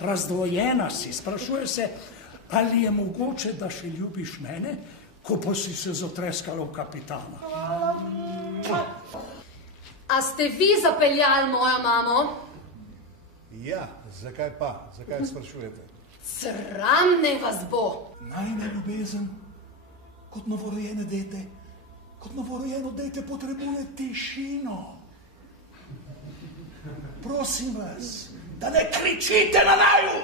razdvojena si. Sprašuje se, ali je mogoče, da še ljubiš mene, ko pa si se zatreskala v kapitana. A ste vi zapeljali mojo mamo? Ja, zakaj pa? Zakaj sprašujete? Sram ne vas bo. Najna ljubezen, kot novorojeno dete potrebuje tišino. Prosim vas, da ne kričite na naju!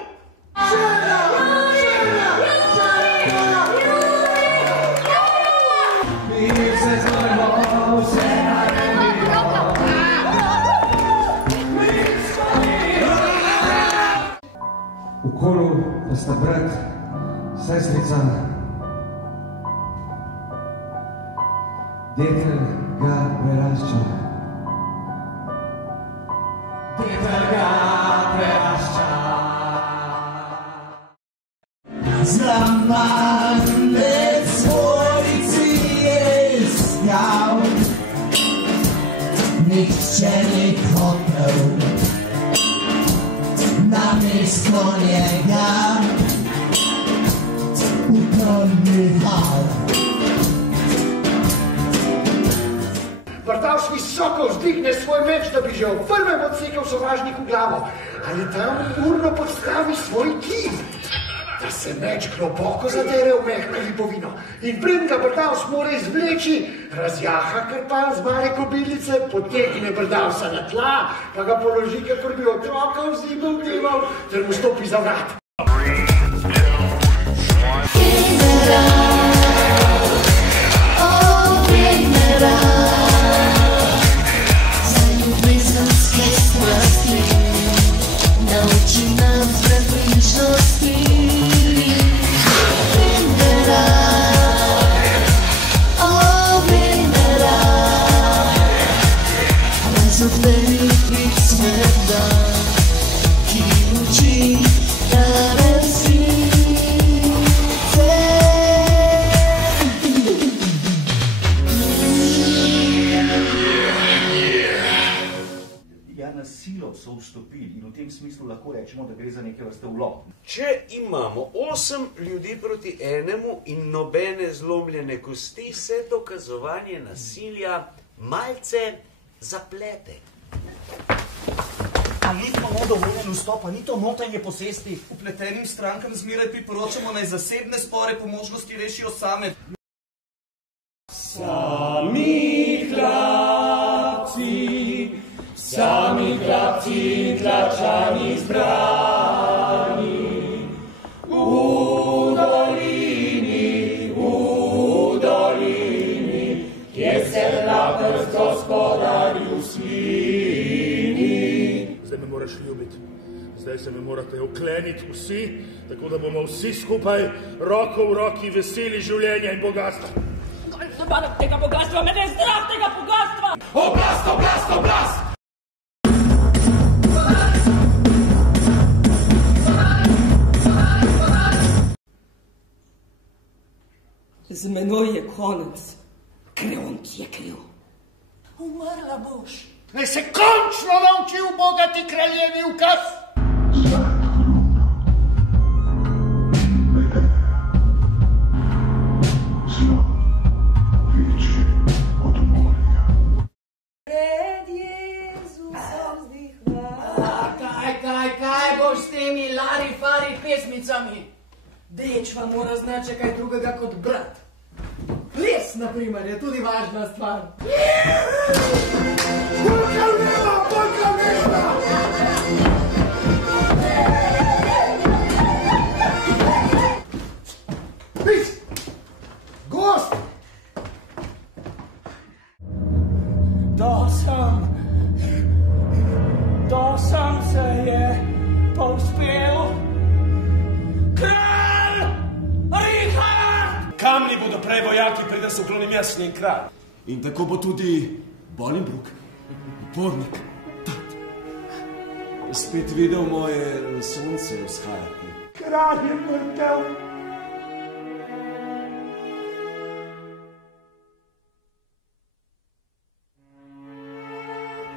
V kolu pa sta brat, sestrica, detel ga prerašča. Detel ga prerašča. Zamanec svojci je iskal, nihče ni hotel namesto njega upromihal. Vrtavš visoko vzdigne svoj meč, da bi že v prvem odsekal sovražniku glavo, ali tam urno podstavi svoj kij, da se meč globoko zadere v mehko lipovino in preden ga Vrtavš mora izvleči, razjaha krpan z male kobilice, potegne Vrtavša na tla, pa ga položi, kakor bi otroka v zimu vdival, ter mu stopi za vrat. Na silo so vstopili in v tem smislu lahko rečemo, da gre za neke vrste vlog. Če imamo 8 ljudi proti enemu in nobene zlomljene kosti, se dokazovanje nasilja malce zaplete. A ni to dovoljen vstop, a ni to notenje posesti? Vpletenim strankam zmeraj priporočamo, naj zasebne spore po možnosti rešijo same. Sami hlapci in tlačani zbrani, v dolini, kjer se hlaper z gospodarju slini. Zdaj me moraš ljubiti. Zdaj se me morate okleniti vsi, tako da bomo vsi skupaj roko v roki veseli življenja in bogatstva. Ne badam tega bogatstva, mene je strah tega bogatstva! Oblast, oblast, oblast! Z menoj je konec. Kreon, ki je kriv. Umrla boš. Naj se končno nauči ubogati kraljevi ukaz. Pred Jezusom vzdihva. Kaj boš s temi lari-fari pesmicami? Dečva mora znati kaj drugega kot brat. Ples, na primer, je tudi važna stvar. Polka nema! Pis! Gost! Do sem se je povzpel kralj Richard! Kamni bodo prej vojaki, preden se uklonim jaz njen kralj. In tako bo tudi Bolingbroke, upornik, tat. Spet videl moje sonce vzhajati. Kralj je mrtev.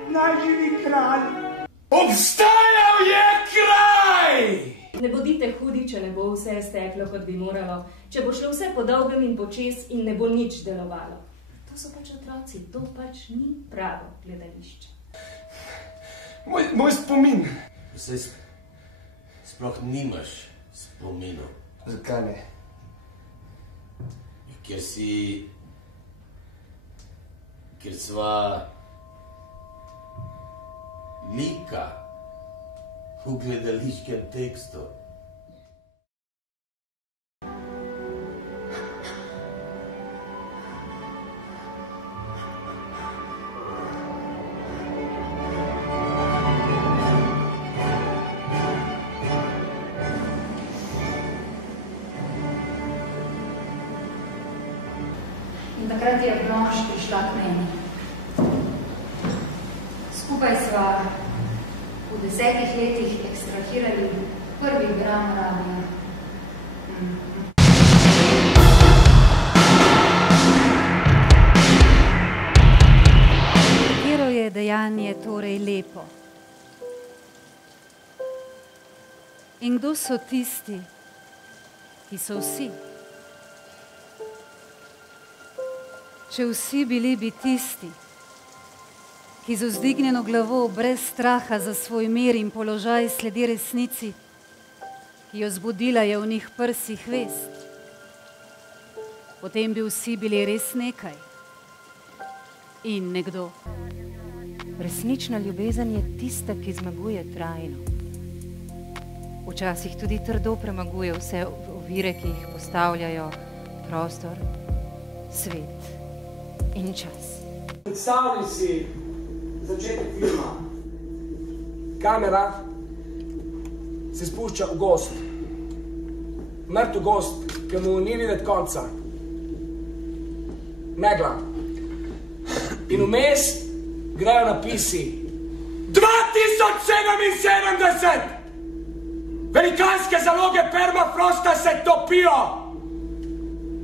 Naj živi kralj. Obstajal je kraj! Ne bodite hudi, če ne bo vse steklo, kot bi moralo, če bo šlo vse po dolgem in počez in ne bo nič delovalo. To so pač otroci, to pač ni pravo gledališče. Moj spomin. Saj sploh nimaš spominov. Zakaj ne? Ker sva lika v gledališkem tekstu. In takrat je Blanche prišla k meni. Skupaj sva v 10 letih ekstrahirali prvi gram radija. Katero je dejanje torej lepo? In kdo so tisti, ki so vsi? Če vsi bili bi tisti, ki z vzdignjeno glavo brez straha za svoj mir in položaj sledi resnici, ki jo zbudila je v njih prsih vest, potem bi vsi bili res nekaj in nekdo. Resnična ljubezen je tista, ki zmaguje trajno. Včasih tudi trdo premaguje vse ovire, ki jih postavljajo prostor, svet in čas. Predstavljaj si začetek filma. Kamera se spušča v gozd. Mrtev gozd, ki mu ni videti konca. Megla. In vmes grejo napisi 2077! Velikanske zaloge permafrosta se topijo!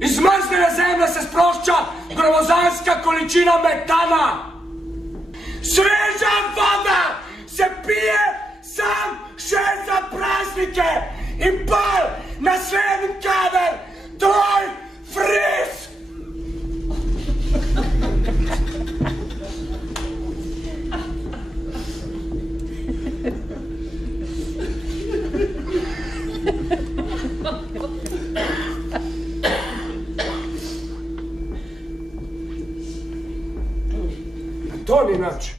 Iz zmrznjene zemlje se sprošča gromozanska količina metana. Sveža voda se pije sam še za praznike in pol naslednji kader, tvoj friz! To ni nič.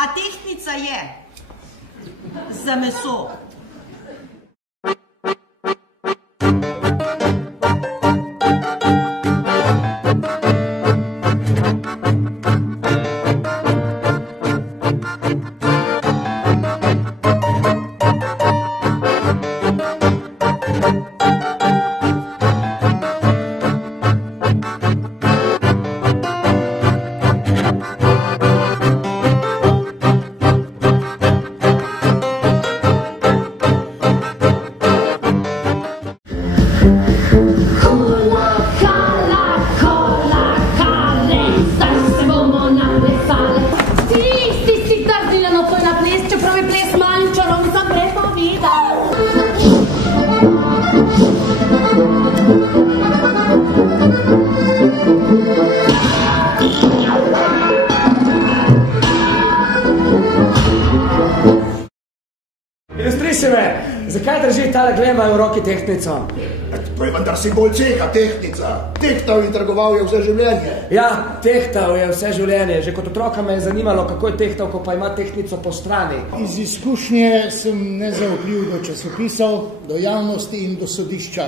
A tehtnica je za meso. Zakaj drži tale gleba v roki tehtnico? Prej vendar si bolj ceha tehnica. Tehtal in trgoval je vse življenje. Ja, tehtal je vse življenje. Že kot otroka me je zanimalo, kako je tehtal, ko pa ima tehtnico po strani. Iz izkušnje sem nezaupljiv do časopisov, do javnosti in do sodišča.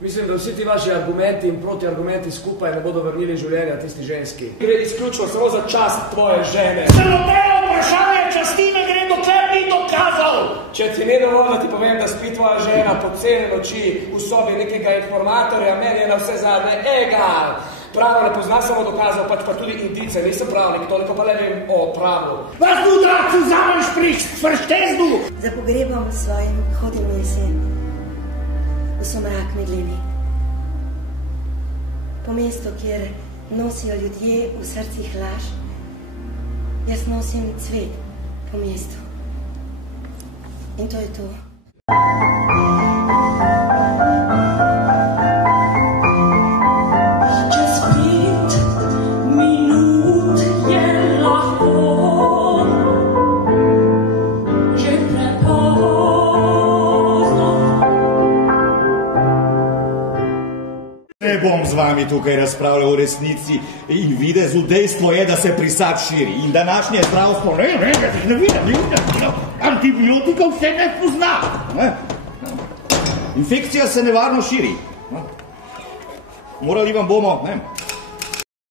Mislim, da vsi ti vaši argumenti in protiargumenti skupaj ne bodo vrnili življenja tisti ženski. Gre izključno samo za čast tvoje žene. Celo te vprašanje časti ne gre dokler ni ni dokazal! Če ti ni dovolj, da ti povem, da spi tvoja žena po cele noči v sobi nekega informatorja, meni je na vse zadnje egal. Pravo ne pozna samo dokazov, pač pa tudi indice. Nisem pravnik, toliko pa le vem o pravu. Was du da zusammen sprichst, verstehst du? Za pogrebom svojim hodim jesen, v somrak megleni. Po mestu, kjer nosijo ljudje v srcih laž, jaz nosim cvet po mestu. In to je to. Ne bom z vami tukaj razpravljal o resnici in videzu. Dejstvo je, da se prisad širi in današnje zdravstvo ne vidim, antibiotikov se ne pozna. Infekcija se nevarno širi. Morali vam bomo